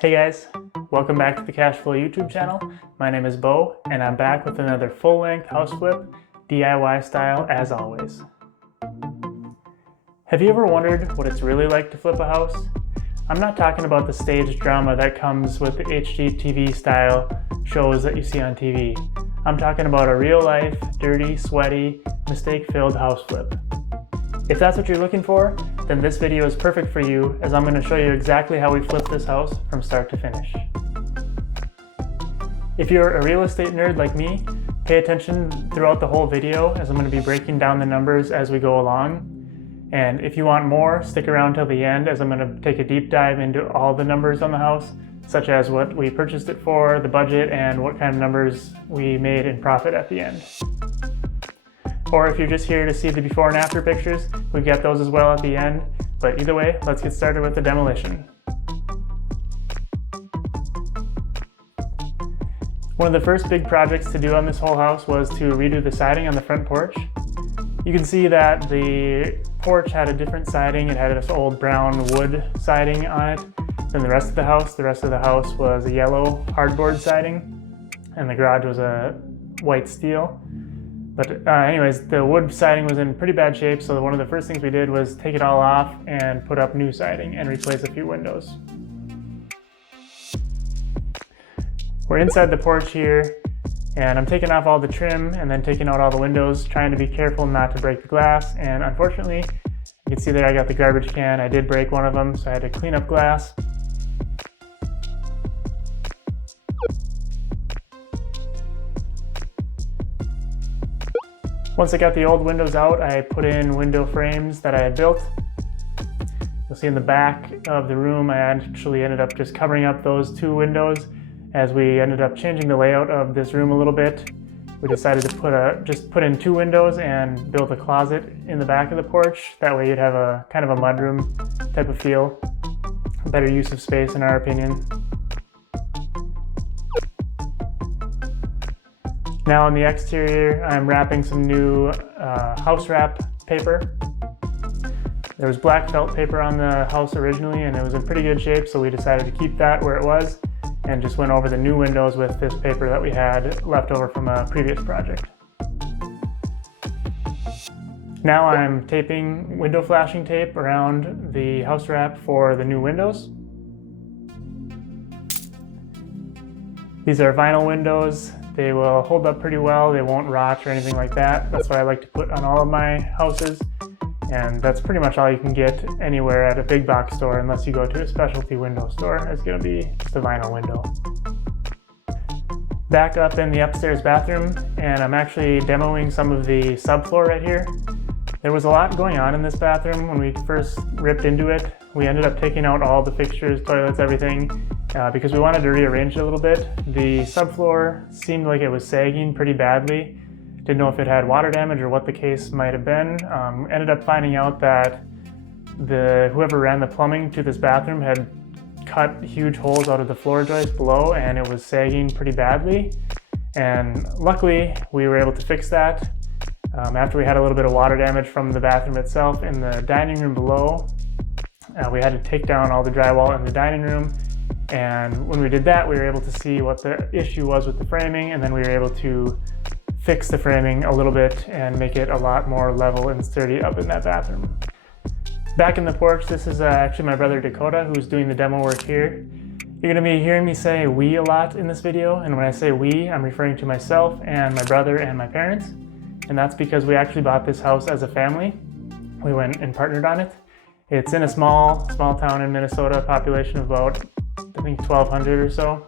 Hey guys, welcome back to the Cash Flow YouTube channel. My name is Bo and I'm back with another full-length house flip, DIY style as always. Have you ever wondered what it's really like to flip a house? I'm not talking about the staged drama that comes with the HGTV style shows that you see on TV. I'm talking about a real-life, dirty, sweaty, mistake-filled house flip. If that's what you're looking for, then this video is perfect for you, as I'm going to show you exactly how we flipped this house from start to finish. If you're a real estate nerd like me, pay attention throughout the whole video, as I'm going to be breaking down the numbers as we go along. And if you want more, stick around till the end, as I'm going to take a deep dive into all the numbers on the house, such as what we purchased it for, the budget, and what kind of numbers we made in profit at the end. Or if you're just here to see the before and after pictures, we've got those as well at the end. But either way, let's get started with the demolition. One of the first big projects to do on this whole house was to redo the siding on the front porch. You can see that the porch had a different siding. It had this old brown wood siding on it than the rest of the house. The rest of the house was a yellow hardboard siding, and the garage was a white steel. But anyways, the wood siding was in pretty bad shape, so one of the first things we did was take it all off and put up new siding and replace a few windows. We're inside the porch here, and I'm taking off all the trim and then taking out all the windows, trying to be careful not to break the glass. And unfortunately, you can see there I got the garbage can. I did break one of them, so I had to clean up glass. Once I got the old windows out, I put in window frames that I had built. You'll see in the back of the room, I actually ended up just covering up those two windows as we ended up changing the layout of this room a little bit. We decided to just put in two windows and build a closet in the back of the porch. That way you'd have a kind of a mudroom type of feel. A better use of space in our opinion. Now on the exterior, I'm wrapping some new house wrap paper. There was black felt paper on the house originally, and it was in pretty good shape, so we decided to keep that where it was and just went over the new windows with this paper that we had left over from a previous project. Now I'm taping window flashing tape around the house wrap for the new windows. These are vinyl windows. They will hold up pretty well. They won't rot or anything like that. That's what I like to put on all of my houses. And that's pretty much all you can get anywhere at a big box store, unless you go to a specialty window store. It's going to be just a vinyl window. Back up in the upstairs bathroom, and I'm actually demoing some of the subfloor right here. There was a lot going on in this bathroom when we first ripped into it. We ended up taking out all the fixtures, toilets, everything, because we wanted to rearrange it a little bit. The subfloor seemed like it was sagging pretty badly. Didn't know if it had water damage or what the case might have been. Ended up finding out that whoever ran the plumbing to this bathroom had cut huge holes out of the floor joist below, and it was sagging pretty badly. And luckily, we were able to fix that. After we had a little bit of water damage from the bathroom itself, in the dining room below, we had to take down all the drywall in the dining room. And when we did that, we were able to see what the issue was with the framing, and then we were able to fix the framing a little bit and make it a lot more level and sturdy up in that bathroom. Back in the porch, this is actually my brother Dakota, who's doing the demo work here. You're going to be hearing me say we a lot in this video, and when I say we, I'm referring to myself and my brother and my parents. And that's because we actually bought this house as a family. We went and partnered on it. It's in a small town in Minnesota, population of about, I think, 1,200 or so.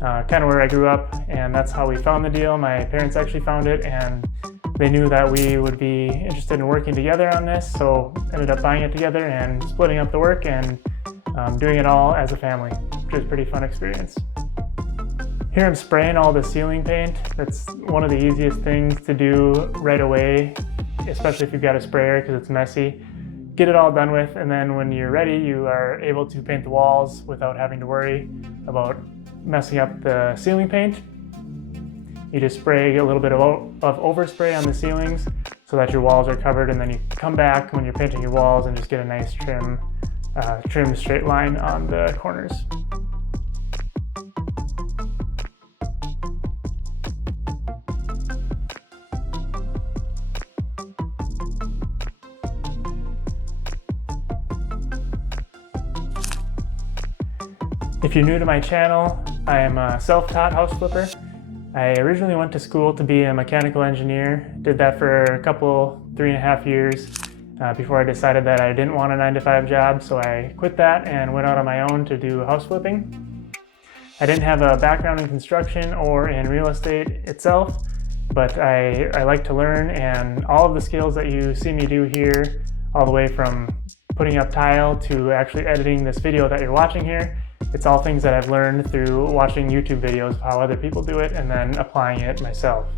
Kind of where I grew up, and that's how we found the deal. My parents actually found it, and they knew that we would be interested in working together on this, so ended up buying it together and splitting up the work and doing it all as a family, which was a pretty fun experience. Here I'm spraying all the ceiling paint. That's one of the easiest things to do right away, especially if you've got a sprayer, because it's messy. Get it all done with, and then when you're ready, you are able to paint the walls without having to worry about messing up the ceiling paint. You just spray a little bit of overspray on the ceilings so that your walls are covered, and then you come back when you're painting your walls and just get a nice trim straight line on the corners. If you're new to my channel, I am a self-taught house flipper. I originally went to school to be a mechanical engineer. Did that for a couple, 3.5 years before I decided that I didn't want a 9-to-5 job, so I quit that and went out on my own to do house flipping. I didn't have a background in construction or in real estate itself, but I like to learn, and all of the skills that you see me do here, all the way from putting up tile to actually editing this video that you're watching here, it's all things that I've learned through watching YouTube videos of how other people do it and then applying it myself.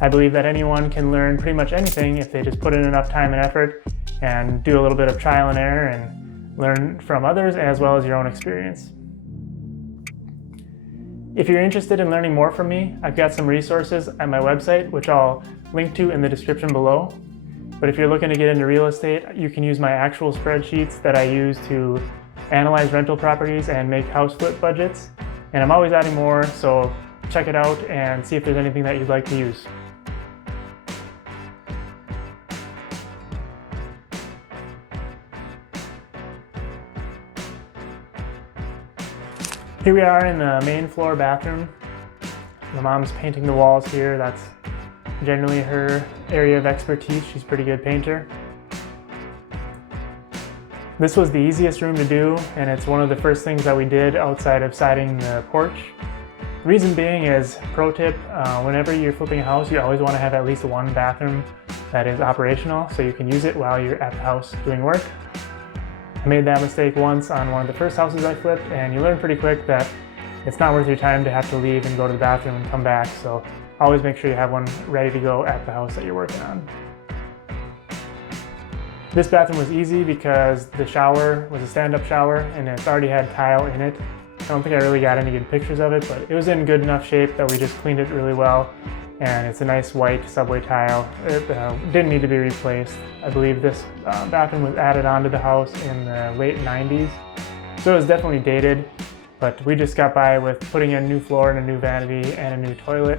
I believe that anyone can learn pretty much anything if they just put in enough time and effort and do a little bit of trial and error and learn from others as well as your own experience. If you're interested in learning more from me, I've got some resources at my website, which I'll link to in the description below. But if you're looking to get into real estate, you can use my actual spreadsheets that I use to analyze rental properties and make house flip budgets. And I'm always adding more, so check it out and see if there's anything that you'd like to use. Here we are in the main floor bathroom. My mom's painting the walls here. That's generally her area of expertise. She's a pretty good painter. This was the easiest room to do, and it's one of the first things that we did outside of siding the porch. Reason being is, pro tip, whenever you're flipping a house, you always want to have at least one bathroom that is operational so you can use it while you're at the house doing work. I made that mistake once on one of the first houses I flipped, and you learn pretty quick that it's not worth your time to have to leave and go to the bathroom and come back, so always make sure you have one ready to go at the house that you're working on. This bathroom was easy because the shower was a stand-up shower and it already had tile in it. I don't think I really got any good pictures of it, but it was in good enough shape that we just cleaned it really well. And it's a nice white subway tile. It didn't need to be replaced. I believe this bathroom was added onto the house in the late 90s. So it was definitely dated, but we just got by with putting in a new floor and a new vanity and a new toilet,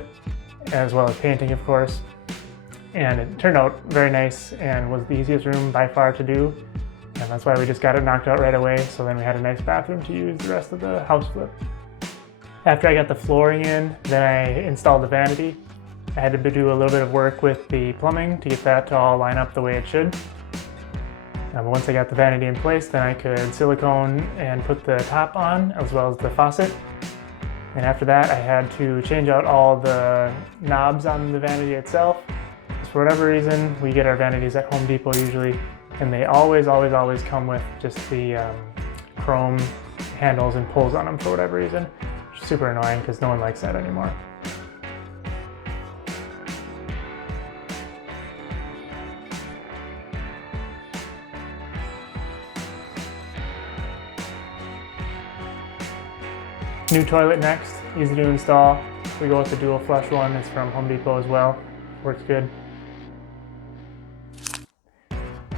as well as painting, of course. And it turned out very nice and was the easiest room by far to do. And that's why we just got it knocked out right away, so then we had a nice bathroom to use the rest of the house flip. After I got the flooring in, then I installed the vanity. I had to do a little bit of work with the plumbing to get that to all line up the way it should. Once I got the vanity in place, then I could silicone and put the top on, as well as the faucet. And after that, I had to change out all the knobs on the vanity itself. For whatever reason, we get our vanities at Home Depot usually, and they always come with just the chrome handles and pulls on them for whatever reason. Which is super annoying because no one likes that anymore. New toilet next, easy to install. We go with the dual flush one, it's from Home Depot as well, works good.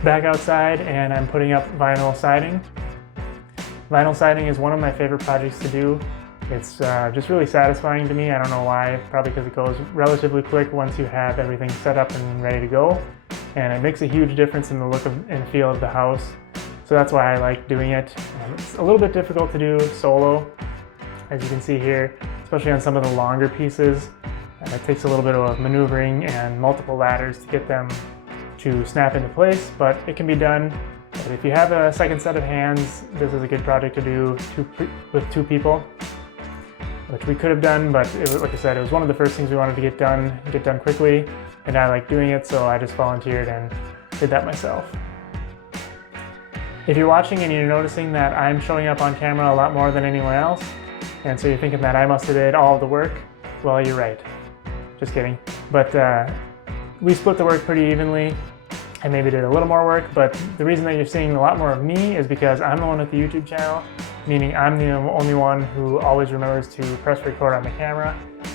Back outside, and I'm putting up vinyl siding. Vinyl siding is one of my favorite projects to do. It's just really satisfying to me. I don't know why, probably because it goes relatively quick once you have everything set up and ready to go. And it makes a huge difference in the look and feel of the house. So that's why I like doing it. It's a little bit difficult to do solo, as you can see here, especially on some of the longer pieces. It takes a little bit of maneuvering and multiple ladders to get them to snap into place, but it can be done. But if you have a second set of hands, this is a good project to do with two people, which we could have done, but like I said, it was one of the first things we wanted to get done quickly, and I like doing it, so I just volunteered and did that myself. If you're watching and you're noticing that I'm showing up on camera a lot more than anyone else, and so you're thinking that I must have did all of the work, well, you're right. Just kidding. But we split the work pretty evenly. I maybe did a little more work, but the reason that you're seeing a lot more of me is because I'm the one with the YouTube channel, meaning I'm the only one who always remembers to press record on the camera,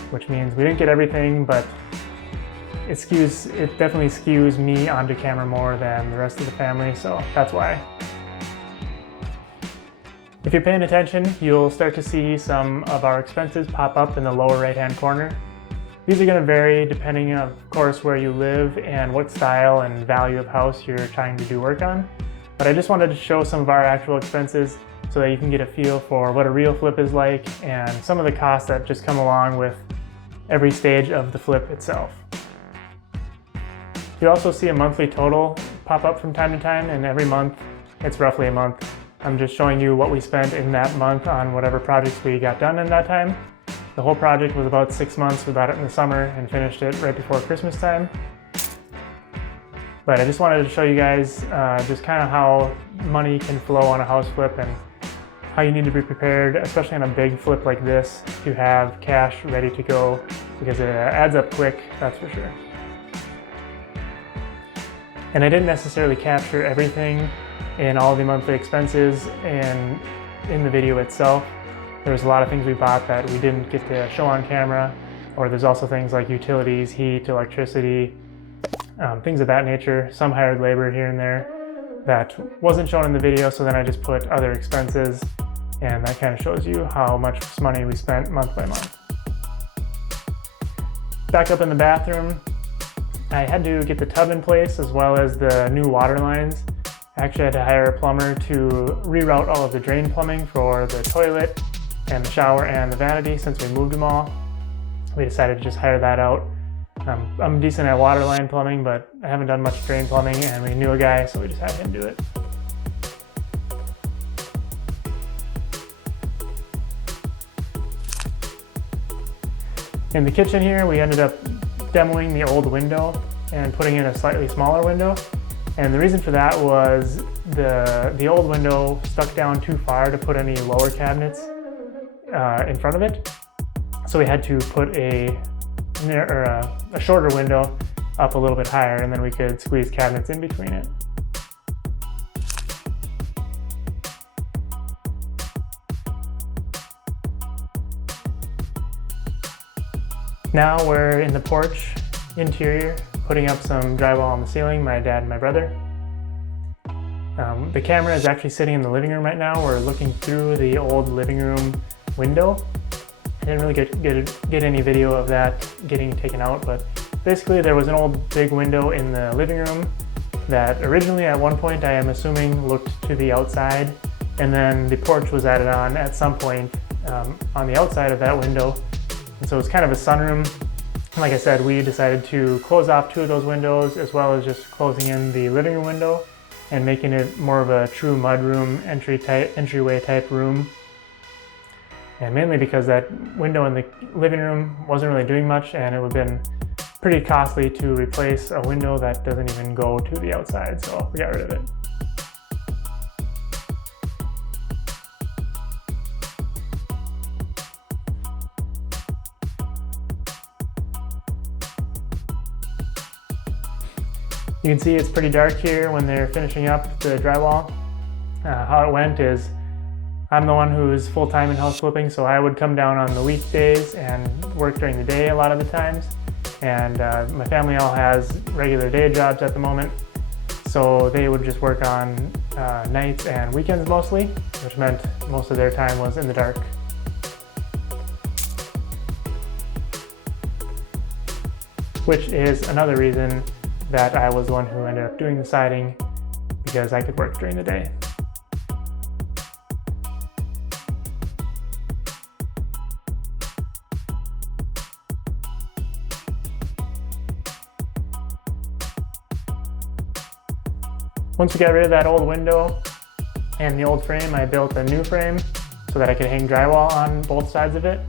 which means we didn't get everything, but it definitely skews me onto camera more than the rest of the family, so that's why. If you're paying attention, you'll start to see some of our expenses pop up in the lower right-hand corner. These are going to vary depending, of course, where you live and what style and value of house you're trying to do work on. But I just wanted to show some of our actual expenses so that you can get a feel for what a real flip is like and some of the costs that just come along with every stage of the flip itself. You also see a monthly total pop up from time to time, and every month, it's roughly a month. I'm just showing you what we spent in that month on whatever projects we got done in that time. The whole project was about 6 months. We bought it in the summer and finished it right before Christmas time. But I just wanted to show you guys just kind of how money can flow on a house flip and how you need to be prepared, especially on a big flip like this, to have cash ready to go, because it adds up quick, that's for sure. And I didn't necessarily capture everything in all the monthly expenses and in the video itself. There was a lot of things we bought that we didn't get to show on camera, or there's also things like utilities, heat, electricity, things of that nature, some hired labor here and there that wasn't shown in the video, so then I just put other expenses, and that kind of shows you how much money we spent month by month. Back up in the bathroom, I had to get the tub in place as well as the new water lines. I actually had to hire a plumber to reroute all of the drain plumbing for the toilet and the shower and the vanity since we moved them all. We decided to just hire that out. I'm decent at water line plumbing, but I haven't done much drain plumbing, and we knew a guy, so we just had him do it. In the kitchen here, we ended up demoing the old window and putting in a slightly smaller window. And the reason for that was the old window stuck down too far to put any lower cabinets in front of it. So we had to put a shorter window up a little bit higher, and then we could squeeze cabinets in between it. Now we're in the porch interior, putting up some drywall on the ceiling, my dad and my brother. The camera is actually sitting in the living room right now. We're looking through the old living room window. I didn't really get any video of that getting taken out, but basically there was an old big window in the living room that originally at one point I am assuming looked to the outside, and then the porch was added on at some point on the outside of that window. And so it's kind of a sunroom. Like I said, we decided to close off 2 of those windows, as well as just closing in the living room window and making it more of a true mudroom entryway type room. And mainly because that window in the living room wasn't really doing much, and it would have been pretty costly to replace a window that doesn't even go to the outside, so we got rid of it. You can see it's pretty dark here when they're finishing up the drywall. How it went is I'm the one who's full-time in house flipping, so I would come down on the weekdays and work during the day a lot of the times. And my family all has regular day jobs at the moment, so they would just work on nights and weekends mostly, which meant most of their time was in the dark. Which is another reason that I was the one who ended up doing the siding, because I could work during the day. Once we got rid of that old window and the old frame, I built a new frame so that I could hang drywall on both sides of it.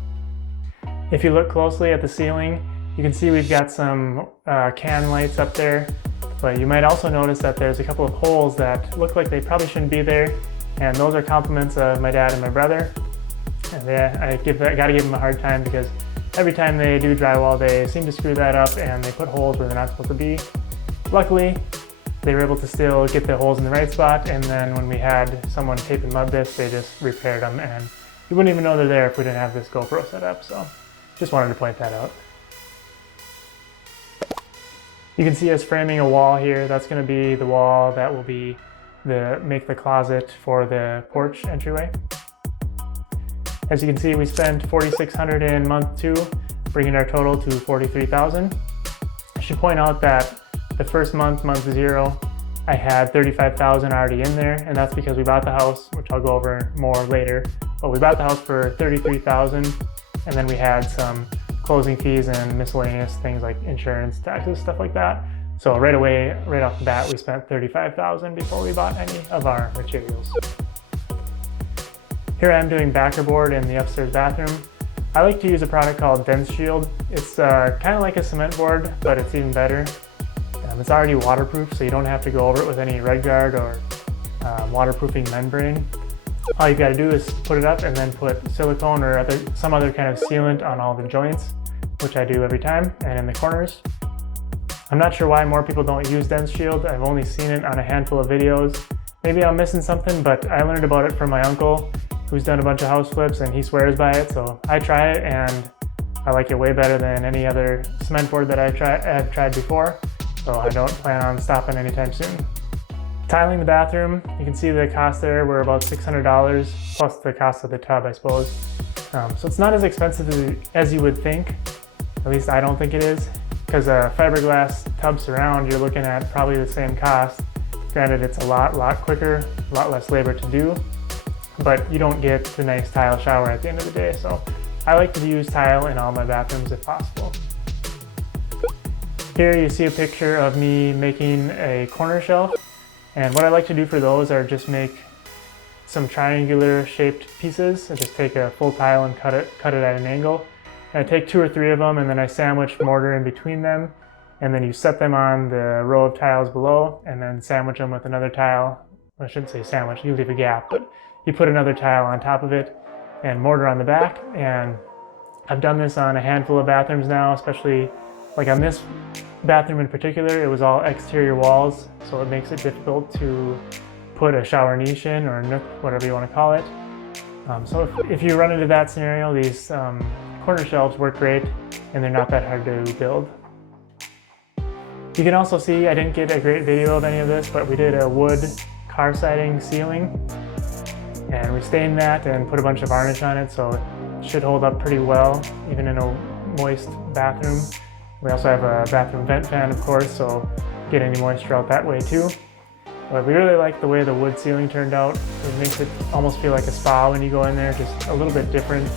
If you look closely at the ceiling, you can see we've got some can lights up there, but you might also notice that there's a couple of holes that look like they probably shouldn't be there, and those are compliments of my dad and my brother. And I gotta give them a hard time, because every time they do drywall, they seem to screw that up and they put holes where they're not supposed to be. Luckily, they were able to still get the holes in the right spot, and then when we had someone tape and mud this, they just repaired them, and you wouldn't even know they're there if we didn't have this GoPro set up, so just wanted to point that out. You can see us framing a wall here. That's going to be the wall that will be make the closet for the porch entryway. As you can see, we spent $4,600 in month 2, bringing our total to $43,000. I should point out that the first month, month 0, I had $35,000 already in there, and that's because we bought the house, which I'll go over more later. But we bought the house for $33,000, and then we had some closing fees and miscellaneous things like insurance, taxes, stuff like that. So right away, right off the bat, we spent $35,000 before we bought any of our materials. Here I am doing backer board in the upstairs bathroom. I like to use a product called Dense Shield. It's kind of like a cement board, but it's even better. It's already waterproof, so you don't have to go over it with any RedGuard or waterproofing membrane. All you got to do is put it up and then put silicone or some other kind of sealant on all the joints, which I do every time, and in the corners. I'm not sure why more people don't use Dense Shield. I've only seen it on a handful of videos. Maybe I'm missing something, but I learned about it from my uncle, who's done a bunch of house flips, and he swears by it, so I try it, and I like it way better than any other cement board that I've tried before. So I don't plan on stopping anytime soon. Tiling the bathroom, you can see the cost there were about $600 plus the cost of the tub, I suppose. So it's not as expensive as you would think. At least I don't think it is, because a fiberglass tub surround, you're looking at probably the same cost. Granted, it's a lot quicker, a lot less labor to do, but you don't get the nice tile shower at the end of the day. So I like to use tile in all my bathrooms if possible. Here you see a picture of me making a corner shelf, and what I like to do for those are just make some triangular shaped pieces and just take a full tile and cut it at an angle. And I take 2 or 3 of them, and then I sandwich mortar in between them, and then you set them on the row of tiles below and then sandwich them with another tile. I shouldn't say sandwich, you leave a gap, but you put another tile on top of it and mortar on the back. And I've done this on a handful of bathrooms now, especially like on this bathroom in particular. It was all exterior walls, so it makes it difficult to put a shower niche in, or nook, whatever you want to call it. So if you run into that scenario, these corner shelves work great, and they're not that hard to build. You can also see, I didn't get a great video of any of this, but we did a wood car siding ceiling, and we stained that and put a bunch of varnish on it, so it should hold up pretty well, even in a moist bathroom. We also have a bathroom vent fan, of course, so get any moisture out that way too. But we really like the way the wood ceiling turned out. It makes it almost feel like a spa when you go in there, just a little bit different.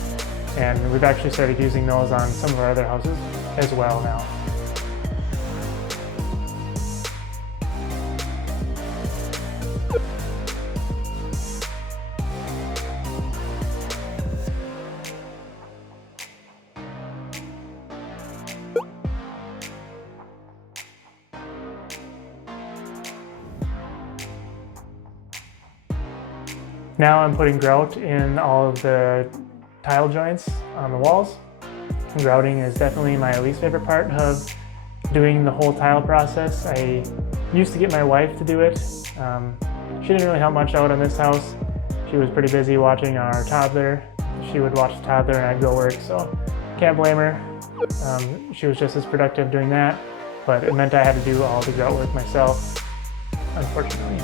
And we've actually started using those on some of our other houses as well now. Now I'm putting grout in all of the tile joints on the walls. Grouting is definitely my least favorite part of doing the whole tile process. I used to get my wife to do it. She didn't really help much out in this house. She was pretty busy watching our toddler. She would watch the toddler and I'd go work, so can't blame her. She was just as productive doing that, but it meant I had to do all the grout work myself, unfortunately.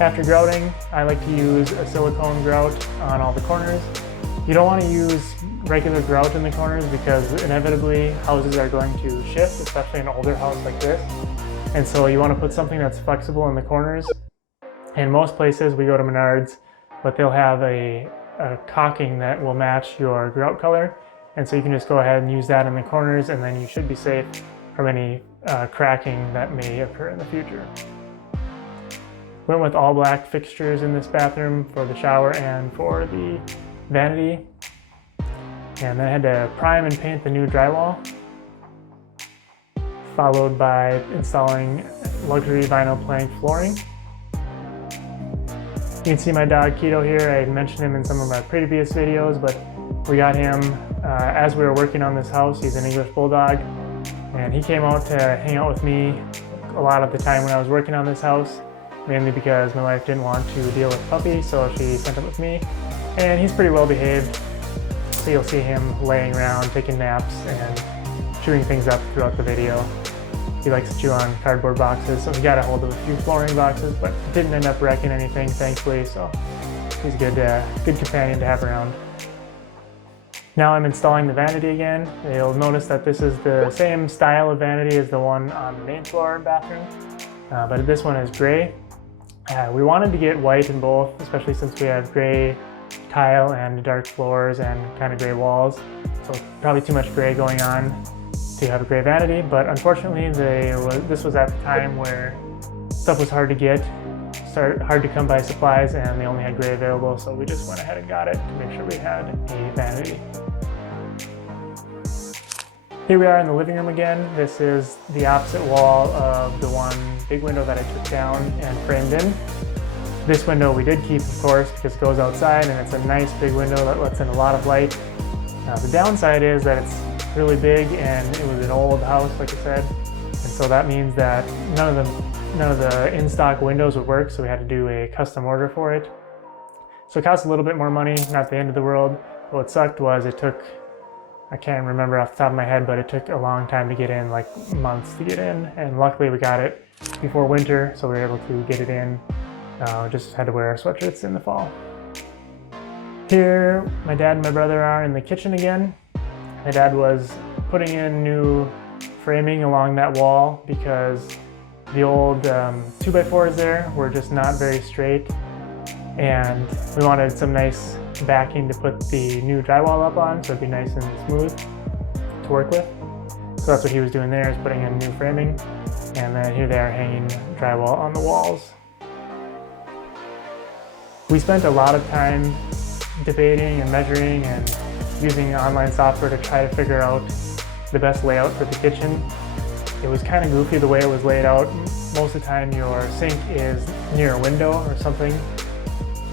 After grouting, I like to use a silicone grout on all the corners. You don't want to use regular grout in the corners because inevitably houses are going to shift, especially an older house like this. And so you want to put something that's flexible in the corners. In most places, we go to Menards, but they'll have a caulking that will match your grout color. And so you can just go ahead and use that in the corners, and then you should be safe from any cracking that may occur in the future. Went with all black fixtures in this bathroom for the shower and for the vanity. And then I had to prime and paint the new drywall, followed by installing luxury vinyl plank flooring. You can see my dog Keto here. I mentioned him in some of my previous videos, but we got him as we were working on this house. He's an English Bulldog, and he came out to hang out with me a lot of the time when I was working on this house, mainly because my wife didn't want to deal with Puppy, so she sent him with me. And he's pretty well behaved, so you'll see him laying around, taking naps, and chewing things up throughout the video. He likes to chew on cardboard boxes, so he got a hold of a few flooring boxes, but didn't end up wrecking anything, thankfully, so he's a good companion to have around. Now I'm installing the vanity again. You'll notice that this is the same style of vanity as the one on the main floor bathroom, but this one is gray. We wanted to get white in both, especially since we have gray tile and dark floors and kind of gray walls. So probably too much gray going on to have a gray vanity, but unfortunately this was at the time where stuff was hard to get, hard to come by supplies, and they only had gray available, so we just went ahead and got it to make sure we had a vanity. Here we are in the living room again. This is the opposite wall of the one big window that I took down and framed in. This window we did keep, of course, because it goes outside and it's a nice big window that lets in a lot of light. The downside is that it's really big and it was an old house, like I said, and so that means that none of the in-stock windows would work, so we had to do a custom order for it. So it cost a little bit more money, not the end of the world. But what sucked was it took, I can't remember off the top of my head, but it took a long time to get in, like months to get in, and luckily we got it before winter, so we were able to get it in. Just had to wear our sweatshirts in the fall. Here, my dad and my brother are in the kitchen again. My dad was putting in new framing along that wall because the old 2x4s there were just not very straight, and we wanted some nice backing to put the new drywall up on so it'd be nice and smooth to work with. So that's what he was doing there, is putting in new framing, and then here they are hanging drywall on the walls. We spent a lot of time debating and measuring and using online software to try to figure out the best layout for the kitchen. It was kind of goofy the way it was laid out. Most of the time your sink is near a window or something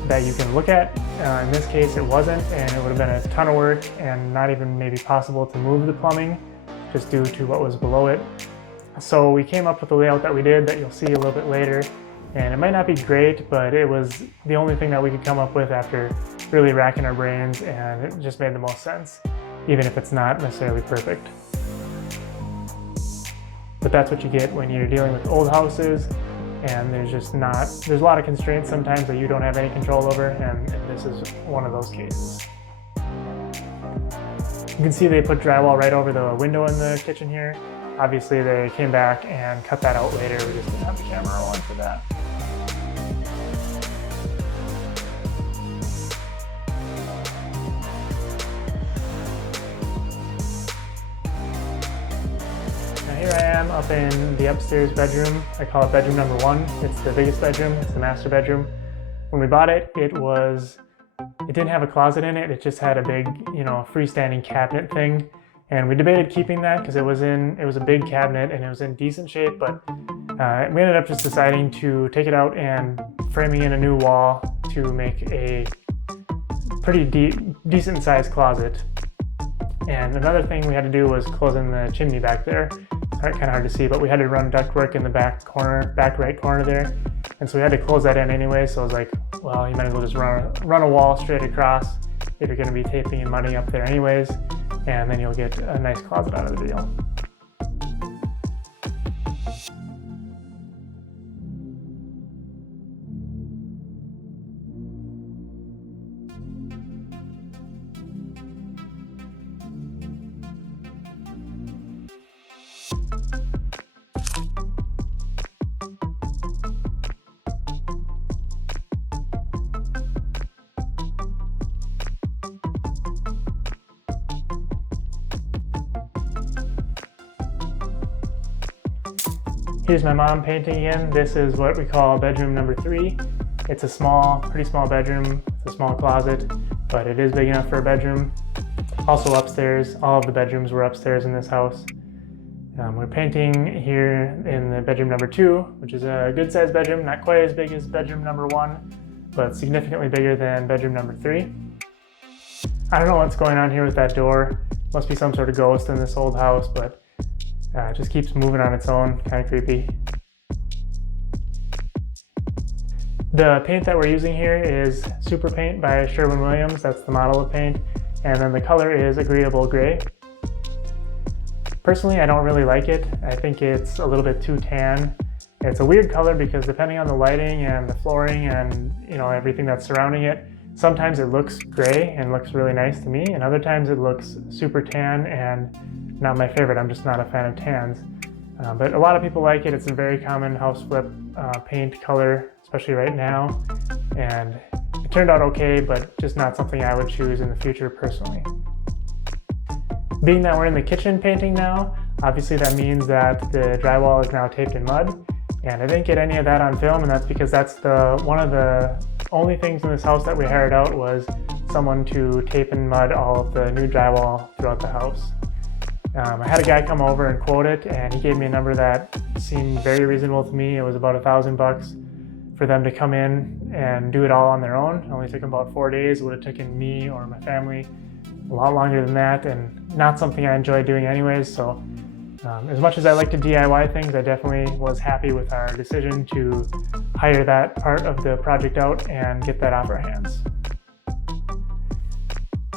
that you can look at. In this case it wasn't, and it would have been a ton of work and not even maybe possible to move the plumbing just due to what was below it. So we came up with the layout that we did that you'll see a little bit later, and it might not be great, but it was the only thing that we could come up with after really racking our brains, and it just made the most sense, even if it's not necessarily perfect. But that's what you get when you're dealing with old houses, and there's a lot of constraints sometimes that you don't have any control over, and this is one of those cases. You can see they put drywall right over the window in the kitchen here. Obviously they came back and cut that out later. We just didn't have the camera rolling for that. Here I am up in the upstairs bedroom. I call it bedroom number 1. It's the biggest bedroom, it's the master bedroom. When we bought it, it didn't have a closet in it, it just had a big, freestanding cabinet thing. And we debated keeping that because it was a big cabinet and it was in decent shape, but we ended up just deciding to take it out and framing in a new wall to make a pretty decent sized closet. And another thing we had to do was close in the chimney back there. Kind of hard to see, but we had to run ductwork in the back right corner there. And so we had to close that in anyway, so I was like, well, you might as well just run a wall straight across if you're going to be taping and muddying up there anyways, and then you'll get a nice closet out of the deal. Here's my mom painting again. This is what we call bedroom number 3. It's a pretty small bedroom. It's a small closet, but it is big enough for a bedroom. Also upstairs, all of the bedrooms were upstairs in this house. We're painting here in the bedroom number 2, which is a good sized bedroom, not quite as big as bedroom number 1, but significantly bigger than bedroom number 3. I don't know what's going on here with that door. Must be some sort of ghost in this old house, but it just keeps moving on its own, kind of creepy. The paint that we're using here is Super Paint by Sherwin-Williams. That's the model of paint. And then the color is Agreeable Gray. Personally, I don't really like it. I think it's a little bit too tan. It's a weird color because depending on the lighting and the flooring and everything that's surrounding it, sometimes it looks gray and looks really nice to me, and other times it looks super tan and not my favorite. I'm just not a fan of tans. But a lot of people like it. It's a very common house flip paint color, especially right now. And it turned out okay, but just not something I would choose in the future personally. Being that we're in the kitchen painting now, obviously that means that the drywall is now taped in mud. And I didn't get any of that on film, and that's because that's one of the only things in this house that we hired out was someone to tape in mud all of the new drywall throughout the house. I had a guy come over and quote it, and he gave me a number that seemed very reasonable to me. It was about $1,000 for them to come in and do it all on their own. It only took them about 4 days. It would have taken me or my family a lot longer than that, and not something I enjoy doing anyways. So as much as I like to DIY things, I definitely was happy with our decision to hire that part of the project out and get that off our hands.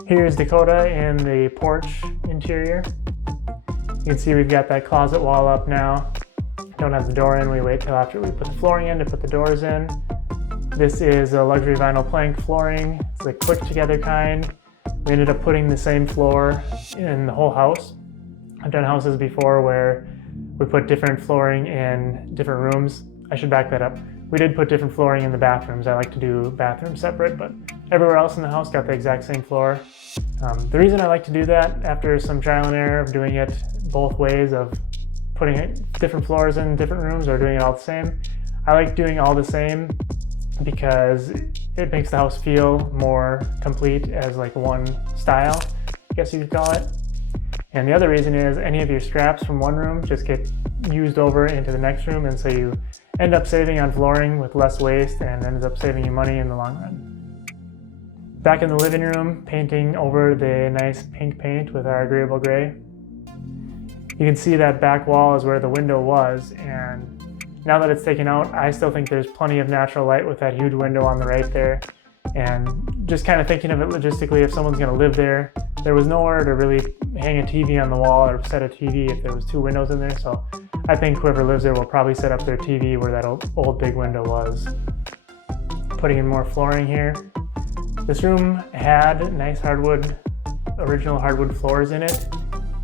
Here's Dakota in the porch interior. You can see we've got that closet wall up now. Don't have the door in. We wait till after we put the flooring in to put the doors in. This is a luxury vinyl plank flooring. It's the quick together kind. We ended up putting the same floor in the whole house. I've done houses before where we put different flooring in different rooms. I should back that up. We did put different flooring in the bathrooms. I like to do bathrooms separate, but everywhere else in the house got the exact same floor. The reason I like to do that, after some trial and error of doing it both ways, of putting different floors in different rooms or doing it all the same, I like doing all the same because it makes the house feel more complete as like one style, I guess you could call it. And the other reason is any of your scraps from one room just get used over into the next room, and so you end up saving on flooring with less waste and ends up saving you money in the long run. Back in the living room, painting over the nice pink paint with our agreeable gray. You can see that back wall is where the window was, and now that it's taken out, I still think there's plenty of natural light with that huge window on the right there. And just kind of thinking of it logistically, if someone's gonna live there, there was nowhere to really hang a TV on the wall or set a TV if there was two windows in there. So I think whoever lives there will probably set up their TV where that old big window was. Putting in more flooring here. This room had nice original hardwood floors in it.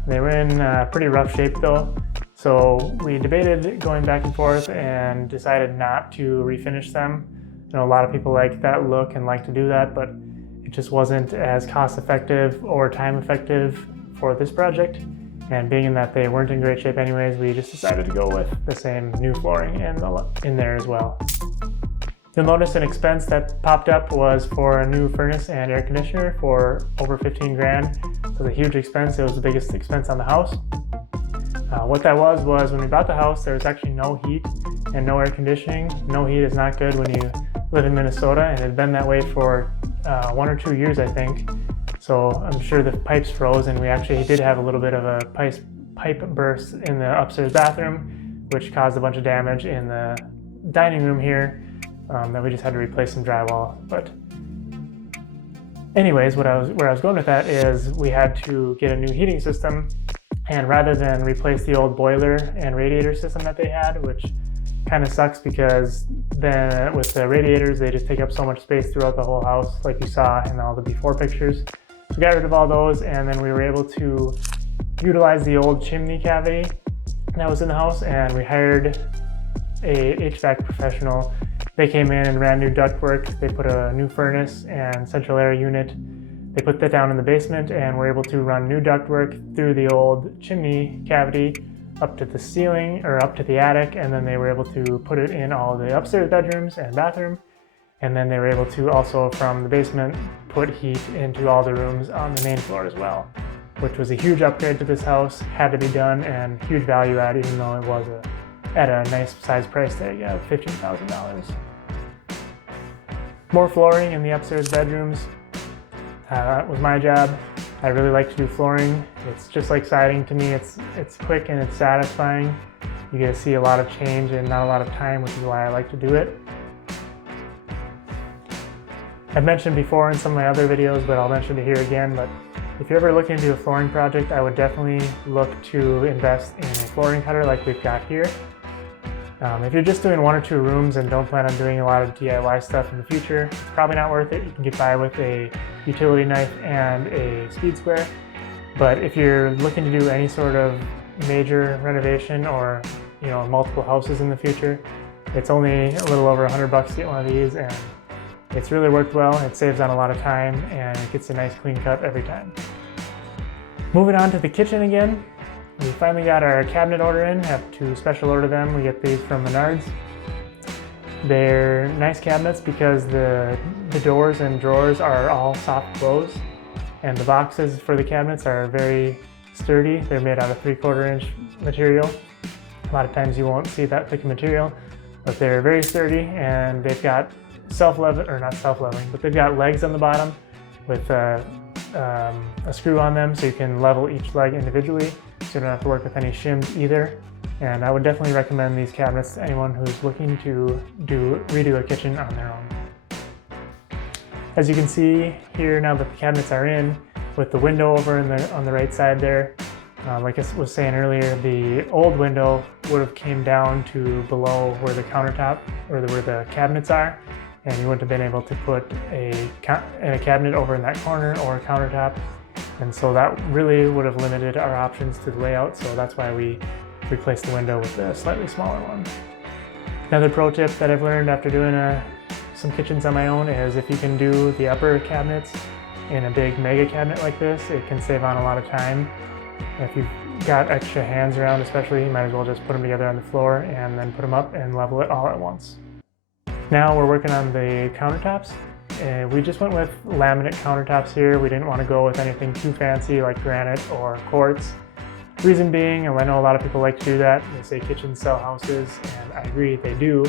They were in pretty rough shape though. So we debated going back and forth and decided not to refinish them. You know, a lot of people like that look and like to do that, but it just wasn't as cost effective or time effective for this project. And being in that they weren't in great shape anyways, we just decided to go with the same new flooring in there as well. You'll notice an expense that popped up was for a new furnace and air conditioner for over 15 grand. So it's a huge expense. It was the biggest expense on the house. What that was when we bought the house, there was actually no heat and no air conditioning. No heat is not good when you live in Minnesota, and it had been that way for 1 or 2 years, I think. So I'm sure the pipes froze, and we actually did have a little bit of a pipe burst in the upstairs bathroom, which caused a bunch of damage in the dining room here that we just had to replace some drywall. But anyways, where I was going with that is we had to get a new heating system, and rather than replace the old boiler and radiator system that they had, which kind of sucks because then with the radiators, they just take up so much space throughout the whole house, like you saw in all the before pictures. So we got rid of all those, and then we were able to utilize the old chimney cavity that was in the house, and we hired a HVAC professional. They came in and ran new ductwork. They put a new furnace and central air unit. They put that down in the basement, and were able to run new ductwork through the old chimney cavity up to the ceiling or up to the attic, and then they were able to put it in all the upstairs bedrooms and bathroom. And then they were able to also from the basement put heat into all the rooms on the main floor as well, which was a huge upgrade to this house, had to be done, and huge value add, even though it was at a nice size price tag of $15,000. More flooring in the upstairs bedrooms. That was my job. I really like to do flooring. It's just like siding to me. It's quick and it's satisfying. You get to see a lot of change in not a lot of time, which is why I like to do it. I've mentioned before in some of my other videos, but I'll mention it here again, but if you're ever looking to do a flooring project, I would definitely look to invest in a flooring cutter like we've got here. If you're just doing 1 or 2 rooms and don't plan on doing a lot of DIY stuff in the future, it's probably not worth it. You can get by with a utility knife and a speed square. But if you're looking to do any sort of major renovation or multiple houses in the future, it's only a little over $100 to get one of these, and it's really worked well. It saves on a lot of time and it gets a nice clean cut every time. Moving on to the kitchen again. We finally got our cabinet order in. Have to special order them. We get these from Menards. They're nice cabinets because the doors and drawers are all soft close, and the boxes for the cabinets are very sturdy. They're made out of 3/4 inch material. A lot of times you won't see that thick of material, but they're very sturdy, and they've got but they've got legs on the bottom with a screw on them, so you can level each leg individually, so you don't have to work with any shims either. And I would definitely recommend these cabinets to anyone who's looking to redo a kitchen on their own. As you can see here, now that the cabinets are in, with the window over on the right side there, like I was saying earlier, the old window would have came down to below where the countertop or where the cabinets are, and you wouldn't have been able to put a cabinet over in that corner or a countertop. And so that really would have limited our options to the layout, so that's why we replaced the window with a slightly smaller one. Another pro tip that I've learned after doing some kitchens on my own is if you can do the upper cabinets in a big mega cabinet like this, it can save on a lot of time. If you've got extra hands around especially, you might as well just put them together on the floor and then put them up and level it all at once. Now we're working on the countertops. We just went with laminate countertops here. We didn't want to go with anything too fancy like granite or quartz. Reason being, and I know a lot of people like to do that, they say kitchens sell houses, and I agree they do,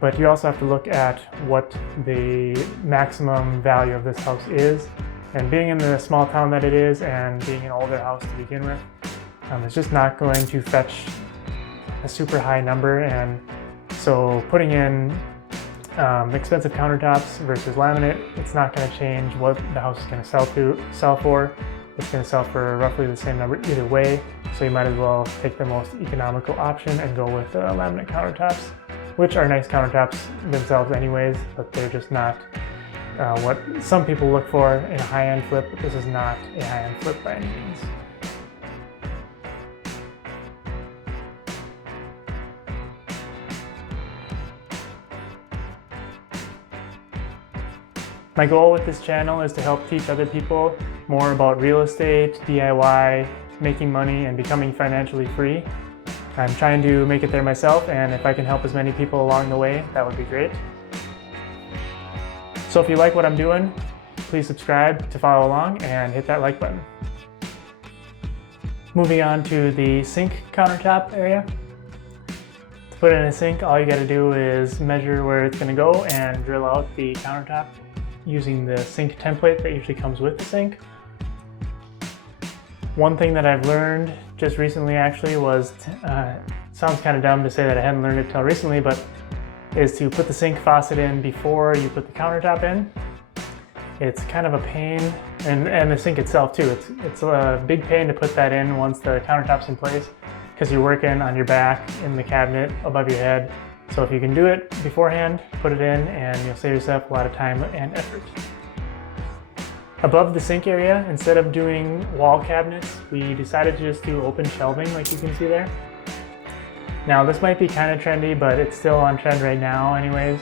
but you also have to look at what the maximum value of this house is. And being in the small town that it is and being an older house to begin with, it's just not going to fetch a super high number. And so putting in expensive countertops versus laminate, it's not going to change what the house is going to sell for. It's going to sell for roughly the same number either way, so you might as well take the most economical option and go with laminate countertops, which are nice countertops themselves anyways, but they're just not what some people look for in a high-end flip. But this is not a high-end flip by any means. My goal with this channel is to help teach other people more about real estate, DIY, making money, and becoming financially free. I'm trying to make it there myself, and if I can help as many people along the way, that would be great. So if you like what I'm doing, please subscribe to follow along and hit that like button. Moving on to the sink countertop area. To put in a sink, all you gotta do is measure where it's gonna go and drill out the countertop using the sink template that usually comes with the sink. One thing that I've learned just recently actually was, sounds kind of dumb to say that I hadn't learned it till recently, but is to put the sink faucet in before you put the countertop in. It's kind of a pain, and the sink itself too. It's a big pain to put that in once the countertop's in place, because you're working on your back in the cabinet above your head. So if you can do it beforehand, put it in, and you'll save yourself a lot of time and effort. Above the sink area, instead of doing wall cabinets, we decided to just do open shelving like you can see there. Now this might be kind of trendy, but it's still on trend right now anyways.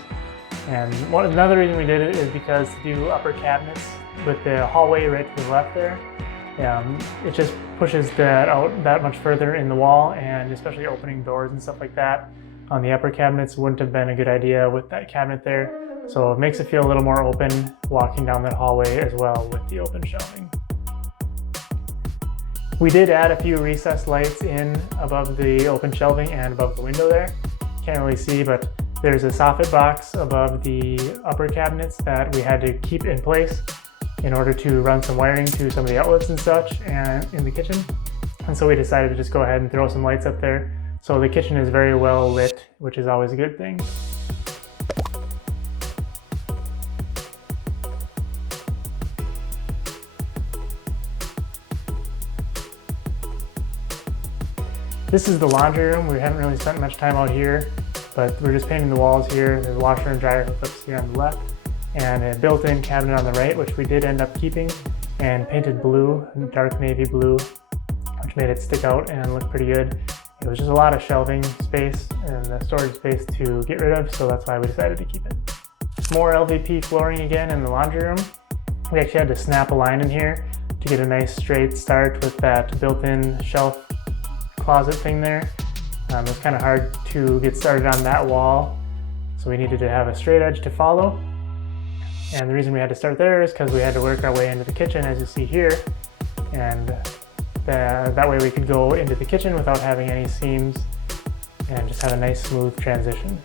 And another reason we did it is because to do upper cabinets with the hallway right to the left there, it just pushes that out that much further in the wall, and especially opening doors and stuff like that on the upper cabinets wouldn't have been a good idea with that cabinet there. So it makes it feel a little more open walking down that hallway as well with the open shelving. We did add a few recessed lights in above the open shelving and above the window there. Can't really see, but there's a soffit box above the upper cabinets that we had to keep in place in order to run some wiring to some of the outlets and such and in the kitchen. And so we decided to just go ahead and throw some lights up there. So the kitchen is very well lit, which is always a good thing. This is the laundry room. We haven't really spent much time out here. but we're just painting the walls here. There's washer and dryer hookups here on the left, and a built-in cabinet on the right, which we did end up keeping, and painted blue, dark navy blue, which made it stick out and look pretty good. It was just a lot of shelving space and the storage space to get rid of, so that's why we decided to keep it. More LVP flooring again in the laundry room. We actually had to snap a line in here to get a nice straight start with that built-in shelf closet thing there. It was kind of hard to get started on that wall, so we needed to have a straight edge to follow. And the reason we had to start there is because we had to work our way into the kitchen, as you see here, and that way we could go into the kitchen without having any seams and just have a nice smooth transition.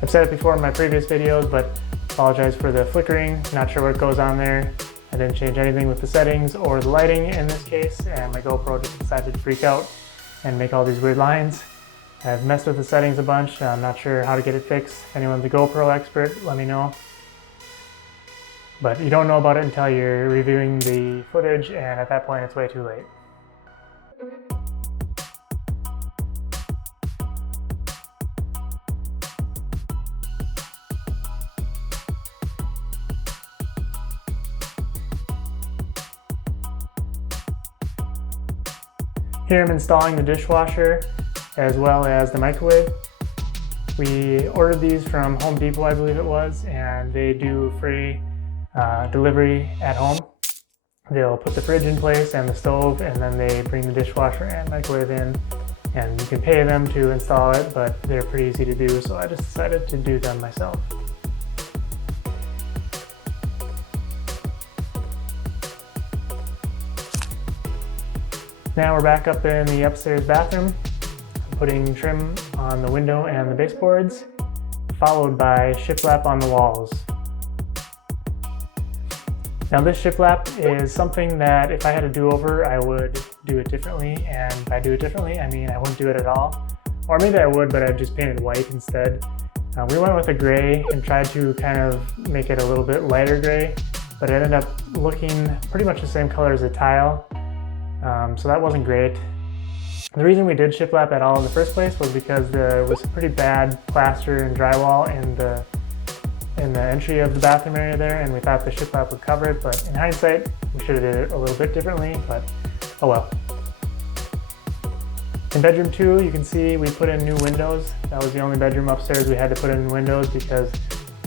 I've said it before in my previous videos, but apologize for the flickering. Not sure what goes on there. I didn't change anything with the settings or the lighting in this case, and my GoPro just decided to freak out and make all these weird lines. I've messed with the settings a bunch. I'm not sure how to get it fixed. If anyone's a GoPro expert, let me know. But you don't know about it until you're reviewing the footage, and at that point it's way too late. Here I'm installing the dishwasher as well as the microwave. We ordered these from Home Depot, I believe it was, and they do free delivery at home. They'll put the fridge in place and the stove, and then they bring the dishwasher and microwave in, and you can pay them to install it, but they're pretty easy to do, so I just decided to do them myself. Now we're back up in the upstairs bathroom, putting trim on the window and the baseboards, followed by shiplap on the walls. Now this shiplap is something that if I had a do-over, I would do it differently, and by do it differently, I mean I wouldn't do it at all. Or maybe I would, but I'd just paint it white instead. We went with a gray and tried to kind of make it a little bit lighter gray, but it ended up looking pretty much the same color as the tile. So that wasn't great. The reason we did shiplap at all in the first place was because there was pretty bad plaster and drywall in the entry of the bathroom area there, and we thought the shiplap would cover it, but in hindsight, we should have did it a little bit differently, but oh well. In bedroom 2, you can see we put in new windows. That was the only bedroom upstairs we had to put in windows because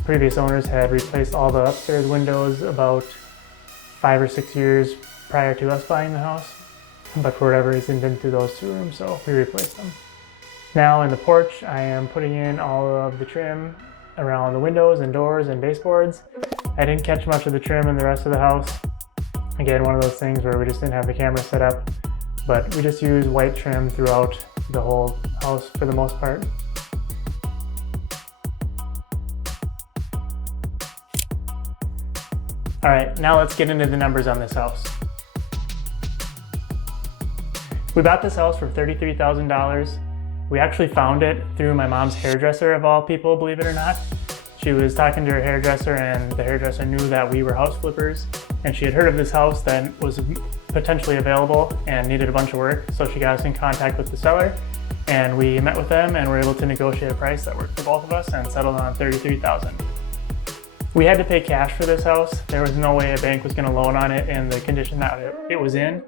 previous owners had replaced all the upstairs windows about 5 or 6 years prior to us buying the house, but for whatever reason didn't do those 2 rooms, so we replaced them. Now in the porch, I am putting in all of the trim around the windows and doors and baseboards. I didn't catch much of the trim in the rest of the house. Again, one of those things where we just didn't have the camera set up, but we just use white trim throughout the whole house for the most part. All right, now let's get into the numbers on this house. We bought this house for $33,000. We actually found it through my mom's hairdresser, of all people, believe it or not. She was talking to her hairdresser, and the hairdresser knew that we were house flippers, and she had heard of this house that was potentially available and needed a bunch of work, so she got us in contact with the seller, and we met with them and were able to negotiate a price that worked for both of us and settled on $33,000. We had to pay cash for this house. There was no way a bank was going to loan on it in the condition that it was in.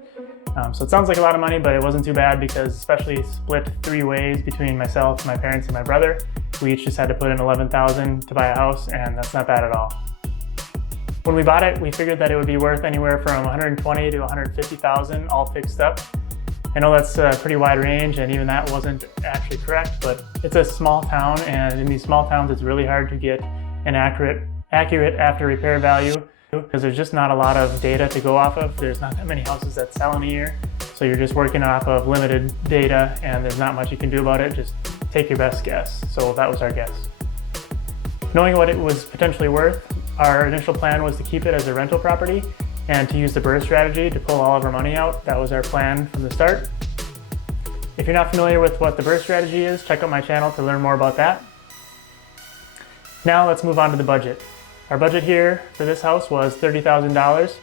So it sounds like a lot of money, but it wasn't too bad because, especially split 3 ways between myself, my parents, and my brother, we each just had to put in $11,000 to buy a house, and that's not bad at all. When we bought it, we figured that it would be worth anywhere from $120,000 to $150,000 all fixed up. I know that's a pretty wide range, and even that wasn't actually correct, but it's a small town, and in these small towns, it's really hard to get an accurate after repair value, because there's just not a lot of data to go off of. There's not that many houses that sell in a year, so you're just working off of limited data, and there's not much you can do about it. Just take your best guess. So that was our guess. Knowing what it was potentially worth, our initial plan was to keep it as a rental property and to use the BRRRR strategy to pull all of our money out. That was our plan from the start. If you're not familiar with what the BRRRR strategy is, check out my channel to learn more about that. Now let's move on to the budget. Our budget here for this house was $30,000.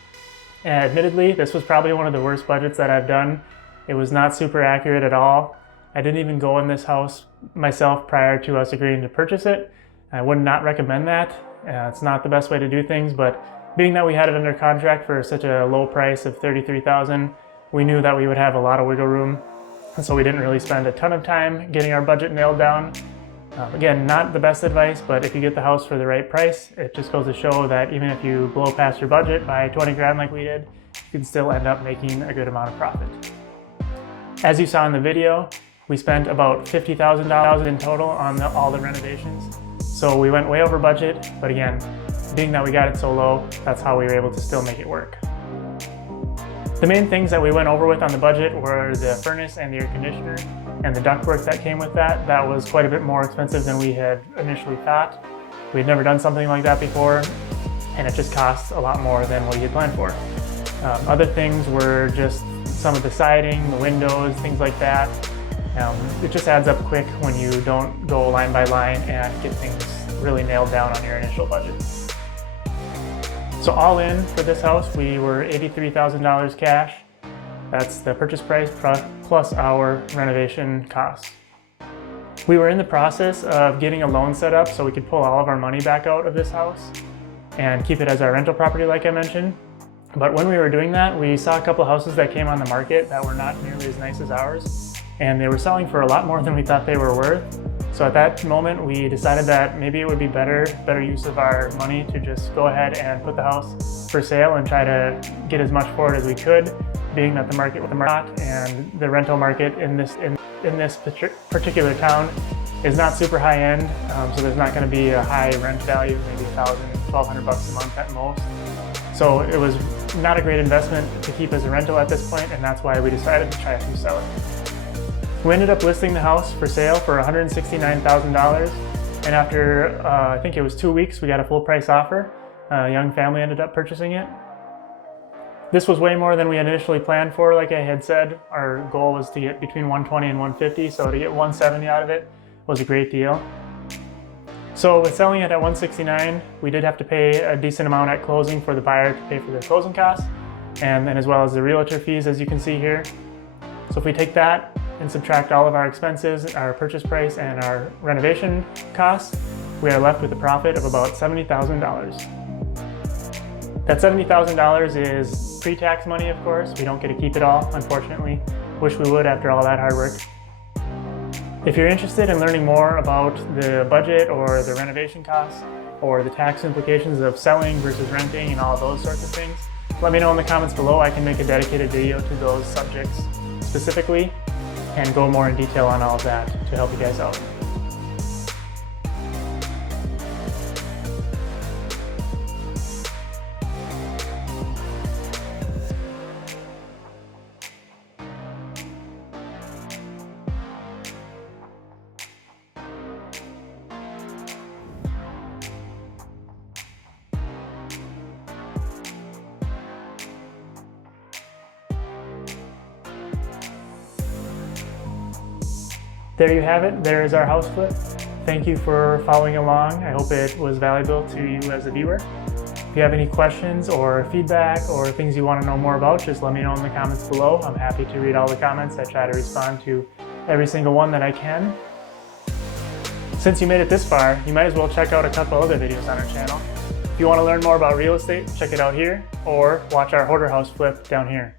And admittedly, this was probably one of the worst budgets that I've done. It was not super accurate at all. I didn't even go in this house myself prior to us agreeing to purchase it. I would not recommend that. It's not the best way to do things, but being that we had it under contract for such a low price of $33,000, we knew that we would have a lot of wiggle room. And so we didn't really spend a ton of time getting our budget nailed down. Again, not the best advice, but if you get the house for the right price, it just goes to show that even if you blow past your budget by 20 grand like we did, you can still end up making a good amount of profit. As you saw in the video, we spent about $50,000 in total on all the renovations. So we went way over budget, but again, being that we got it so low, that's how we were able to still make it work. The main things that we went over with on the budget were the furnace and the air conditioner and the ductwork that came with that. That was quite a bit more expensive than we had initially thought. We'd never done something like that before, and it just cost a lot more than what we had planned for. Other things were just some of the siding, the windows, things like that. It just adds up quick when you don't go line by line and get things really nailed down on your initial budget. So all in for this house, we were $83,000 cash. That's the purchase price plus our renovation costs. We were in the process of getting a loan set up so we could pull all of our money back out of this house and keep it as our rental property like I mentioned. But when we were doing that, we saw a couple of houses that came on the market that were not nearly as nice as ours, and they were selling for a lot more than we thought they were worth. So at that moment, we decided that maybe it would be better use of our money to just go ahead and put the house for sale and try to get as much for it as we could, being that the market was hot and the rental market in this particular town is not super high end. So there's not going to be a high rent value, maybe $1,000, $1,200 a month at most. So it was not a great investment to keep as a rental at this point, and that's why we decided to try to sell it. We ended up listing the house for sale for $169,000, and after I think it was 2 weeks, we got a full price offer. A young family ended up purchasing it. This was way more than we had initially planned for. Like I had said, our goal was to get between 120 and 150, so to get 170 out of it was a great deal. So with selling it at 169, we did have to pay a decent amount at closing for the buyer to pay for their closing costs, and then as well as the realtor fees, as you can see here. So if we take that and subtract all of our expenses, our purchase price, and our renovation costs, we are left with a profit of about $70,000. That $70,000 is pre-tax money, of course. We don't get to keep it all, unfortunately. Wish we would after all that hard work. If you're interested in learning more about the budget or the renovation costs or the tax implications of selling versus renting and all of those sorts of things, let me know in the comments below. I can make a dedicated video to those subjects specifically and go more in detail on all of that to help you guys out. There you have it. There is our house flip. Thank you for following along. I hope it was valuable to you as a viewer. If you have any questions or feedback or things you want to know more about, just let me know in the comments below. I'm happy to read all the comments. I try to respond to every single one that I can. Since you made it this far, you might as well check out a couple other videos on our channel. If you want to learn more about real estate, check it out here, or watch our hoarder house flip down here.